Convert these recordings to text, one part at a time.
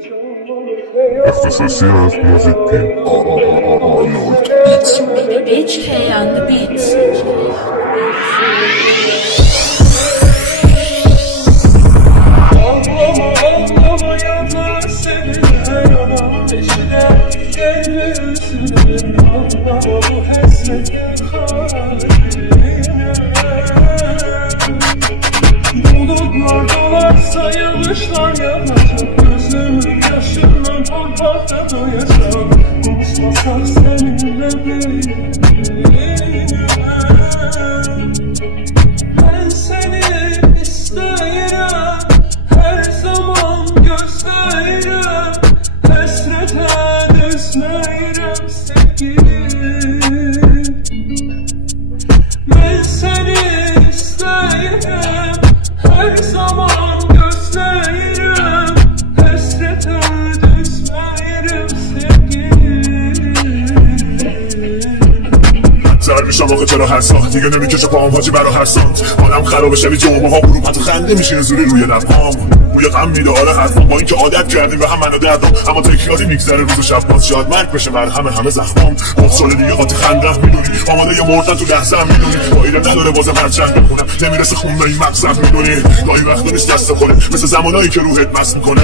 Asociaciones Music Arnold Beats. HK on the beats. Bulutlar dolarsa yağışlar yağacak. Gözümün yaşından torpakta doyacak. Konuşmasak seninle birlikte. Ben seni isterim, her zaman gösteririm. Hasrete düşmeyirim sevgilim. Ben seni isterim, her zaman gözlerim. Hasrete düşmeyirim sevgilim. زرد میشم آخه چرا هر ساعت دیگه نمیکشه پاهم حاجی برا هر سانت حالم خرابه شبیه جمعه ها برو پتو خنده میشینه زوری روی لبهام بوی غم میده آره حرفم با اینکه عادت کردیم به هم من و دردم اما تکراری میگذره روز و شب باز شاید مرگ بشه مرهم همه زخمام 9 سال دیگه قاطی خندم میدونی آماده یه مردن تو لحظه‌ام میدونی فایده نداره بازم هرچند بخونم نمیرسه خونه این مقصد میدونی گاهی وقتا نیست دست خودت مثل زمانایی که روحت مست میکنه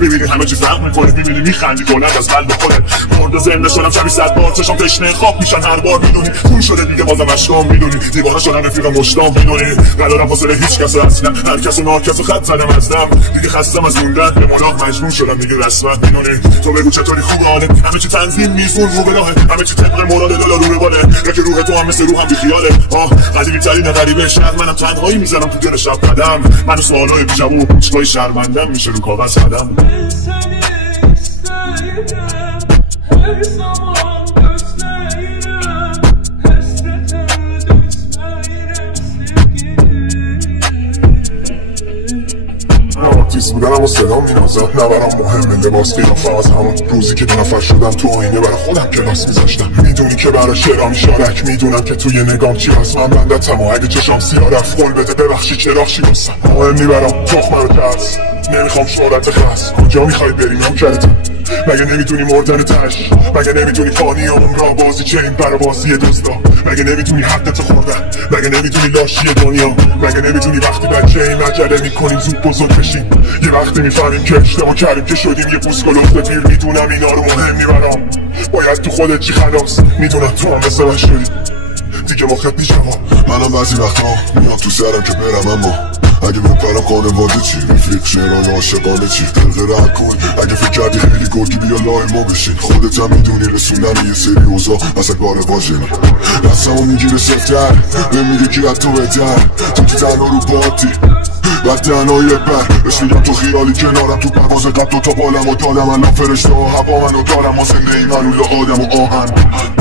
میبینی همه چی فرق میکنه میبینی میخندی کلا از قلب خودت مرد زنده شدم شبیه 100 بار چشام تشنه خواب میشن هر بار میدونی خون شده دیگه بازم اشکام میدونی دیوانه شدم رفیق مشتام میدونی ندارم حوصله هیچ کس اصلا هر کس و ناکس و خط زدم ازدم دیگه خستم از موندن به ملاق مجنون شدم دیگه رسما میدونی تو بگو چطوری خوبه حالت همه چی تنظیم میزون رو به راهه همه چی طبق مراد دل رو به باله یا که روح تو هم مثل روحم بی خیاله قدیمی ترین غریبه شهر منم تنهایی میزنم تو دل شب قدم منو سوالای بی جواب چیکای شرمندم میشه رو کاغذ قدم Ben seni isterim, her zaman gözlerim. Hasrete düşmeyirim sevgilim. آرتیست بودن اما صدا مینازم نبرم مهمه لباس قیافم از همون روزی که 2 نفر شدم تو آینه برای خودم کلاس میذاشتم میدونی که برای شعرام شارک میدونم که توی نگام چی هست من بندتم و اگه چشام سیاه رفت قول بده ببخشی چراغشی بستم مهم میبرم تخمه رو ترس نمیخوام شهرت خاص کجا میخوای بریم نوکرتم مگه نمیتونی مردن تش مگه نمیتونی فانی عمرا بازی چه این برا بازی دوستا مگه نمیتونی حقتو خوردن مگه نمیتونی لاشی دنیا مگه نمیتونی وقتی بچه این مجله میکنیم زود بزرگ بشیم یه وقتی میفهمیم که اشتباه کردیم که شدیم یه پوسکل افته پیر میدونم اینا رو مهم میبرم باید تو خودت چی خلاص میدونم تو هم مثل من شدی دیگه مخت بیجواب منم بعضی وقتا میاد تو سرم که برم اما اگه بپرم خانواده چی رفیق شعران عاشقانه چی دلقه رد کن اگه فکر کردی خیلی گرگی بیا لای ما بشین خودت هم میدونی رسوندن یه سری اوضاع اصلا کار واژنی دستمو میگیره سفتر نمیگه کی از تو بهتر تو تنها رو باتی و تنهایی بر بهش میگم تو خیالی کنارم تو پرواز قد 2 تا بالم و دادم الان فرشته ها هوا منو دارم و زنده ای من رو آدم و آهن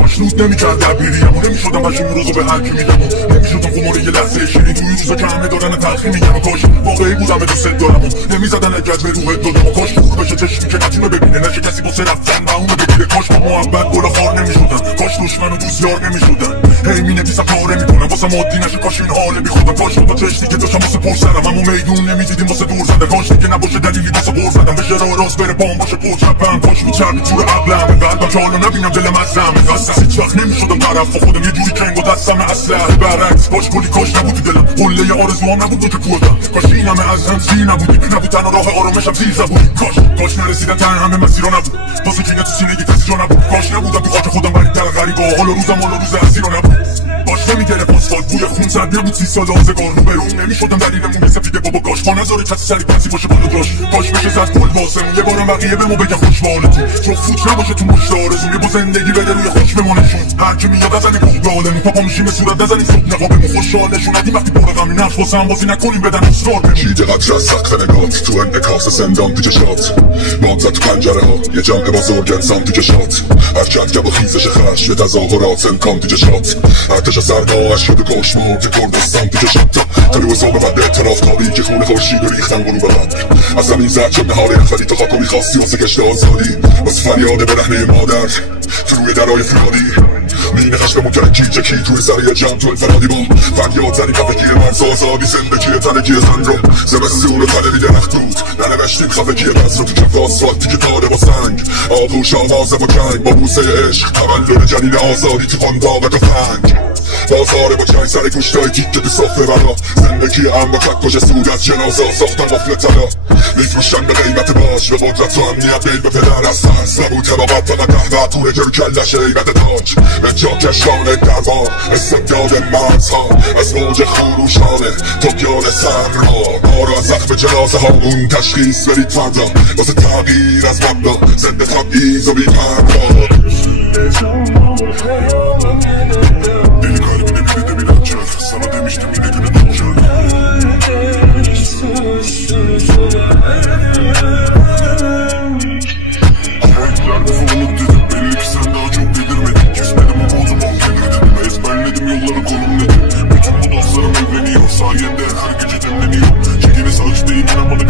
مشروط نمیکرد دبیریم و نمیشدم بشون روزو به هرکی میدم و نمیشدم خماره یه لحظه شیرین توی روزا که همه دارن تلخی میگن و کاش واقعی بودم به دوست دارم و نمیزدن اگرد به روحت دادم و کاش دور بشه چشمی که نتونه ببینه نشه کسی بسه رفتن و اونو بگیره کاش با محبت گل خار نمیشدن کاش دشمن و دوست یار نمیشدن هی مینویسم پاره میکنم واسه مادی نشه کاش این حال بی خودم کاش تا چشمی که داشتم واسه پر سرم همون میدون نمیدیدیم واسه دور زده کاش دیگه نباشه دلیلی واسه بر زدم بشه راه راست بره پام باشه پرچپم کاش میچربی تور عقلم قلبم که حالا نبینم دل مزم خستم هیچ وقت نمیشدم طرف خودم یه جوری کنگ و دستم اسلحه برعکس باش کلی کاش نبود تو دلم قله آرزوام نبود که کوتم کاش این همه از هم سیر نبودی نبود تنها راه آرامشم زیر زبونی کاش نرسیدن تن همه مسیرا نبود واسه کینه تو سینگی کسی جا نبود کاش نبودم تو خاک خودم برای در غریبا حالا روزم حالا روز اسیرا نبود باش نمیگرفت آسفالت بوی خون زد نبود 30 سال آزگار رو برون نمیشدم دلیلمون سفیده بابا کاش ما نذاره کسی سری پسی باشه بالا جاش کاش بشه زد گل واسمون یه بارم بقیه بمو بگه خوش به حالتون چون فوت نباشه تو مشت آرزون یه با زندگی بده روی خوش بمانشون هر کی میاد بزنی کوه به حالمون پاپا میشیم صورت نزنیم صبح نقابمون خوشحالشون ندیم وقتی پر غمی نفس واسه هم بازی نکنیم بدن اصرار بمون کیده قطر از سقف نگات تو انعکاس زندان تو چشات باد زد تو پنجره ها یه جمع بزرگ انسان تو چشات هرچند که با خیزش خشم تظاهرات امکان تو چشات ارتش سرداش شد و کشمار که کردستان تو چشات تا روز آب بعد اعتراف تابی که خون خورشید و ریختن غروب قدر از زمین زد شد نهار اخوری تو خاکو میخواستی واسه کشت آزادی واسه فریاد برهنه مادر تو روی درای فولادی مینه خشممون ترکی چکی توی سریع جمع تو الفرادی با فریاد زنی کفکی مرز آزادی زندگی تنکی زن رو زمستون تنه درخت بود ننوشتیم خفگی بز رو تو کف آسفالتی که داره با سنگ آغوش آوازه با جنگ با بوسه عشق تولد جنین آزادی تو قنداق و تفنگ بازاره با جنگ سر گوشتای تیکه تو صفه برا زندگی هم با کج سود از جنازه ساختن غفل طلا میفروشن به قیمت باش به قدرت و امنیت بیل به پدر از ترس نبود طبقات فقط تحوطونه که رو کلش عیبت تاج به جا کشانه دربان استبداد مرزها از موج خروشانه تقیان سرما ما را از زخم جنازه هامون تشخیص برید فردا واسه تغییر از مبنا زنده تبعیض و بی‌پروا Deli kalbine bir de bir açar sana demiştim yine günü tutacak Şahitlerde zorluk dedim belli ki sen daha çok delirmedin Kesmedim umudum on gelir dedim ezberledim yolları konumladım Bütün bu dostlarım evleniyor sayende her gece demleniyor Çekini sağış değil inanmadık